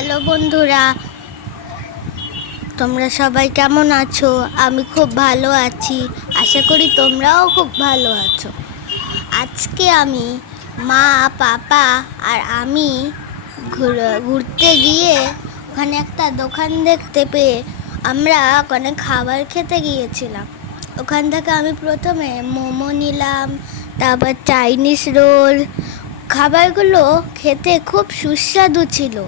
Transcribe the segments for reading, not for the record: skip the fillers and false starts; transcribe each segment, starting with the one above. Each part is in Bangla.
হ্যালো বন্ধুরা, তোমরা সবাই কেমন আছো? আমি খুব ভালো আছি। আশা করি তোমরাও খুব ভালো আছো। আজকে আমি, মা, পাপা আর আমি ঘুরতে গিয়ে ওখানে একটা দোকান দেখতে পেয়ে আমরা ওখানে খাবার খেতে গিয়েছিলাম। ওখান থেকে আমি প্রথমে মোমো নিলাম, তারপর চাইনিজ রোল। খাবারগুলো খেতে খুব সুস্বাদু ছিল।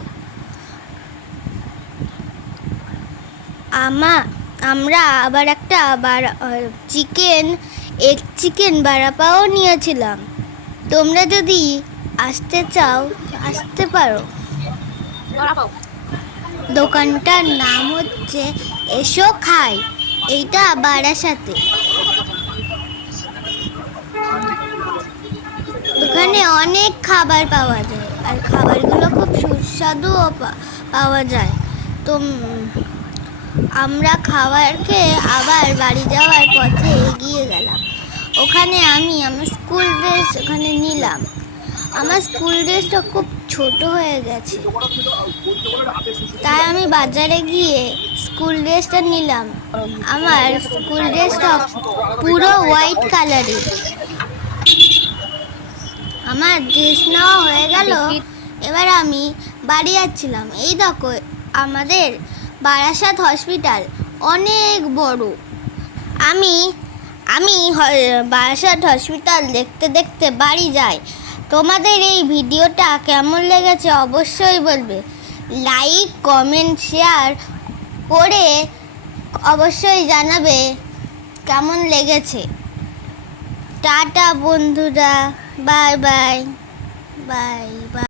আমরা আবার একটা এগ চিকেন বারাপাও নিয়েছিলাম। তোমরা যদি আসতে চাও আসতে পারো। দোকানটার নাম হচ্ছে এসো খাই। এইটা বারাসাতে। ওখানে অনেক খাবার পাওয়া যায় আর খাবারগুলো খুব সুস্বাদুও পাওয়া যায়। তো আমরা খাবার খেয়ে আবার বাড়ি যাওয়ার পথে এগিয়ে গেলাম। ওখানে আমি আমার স্কুল ড্রেস ওখানে নিলাম। আমার স্কুল ড্রেসটা খুব ছোট হয়ে গেছে, তাই আমি বাজারে গিয়ে স্কুল ড্রেসটা নিলাম। আমার স্কুল ড্রেসটা পুরো হোয়াইট কালারের। আমার ড্রেস নেওয়া হয়ে গেল। এবার আমি বাড়ি যাচ্ছিলাম। এই দেখো, আমাদের বারাসাত হসপিটাল অনেক বড়। আমি আমি বারাসাত হসপিটাল দেখতে দেখতে বাড়ি যাই। তোমাদের এই ভিডিওটা কেমন লেগেছে অবশ্যই বলবে। লাইক, কমেন্ট, শেয়ার করে অবশ্যই জানাবে কেমন লেগেছে। টাটা বন্ধুরা, বাই বাই বাই বাই।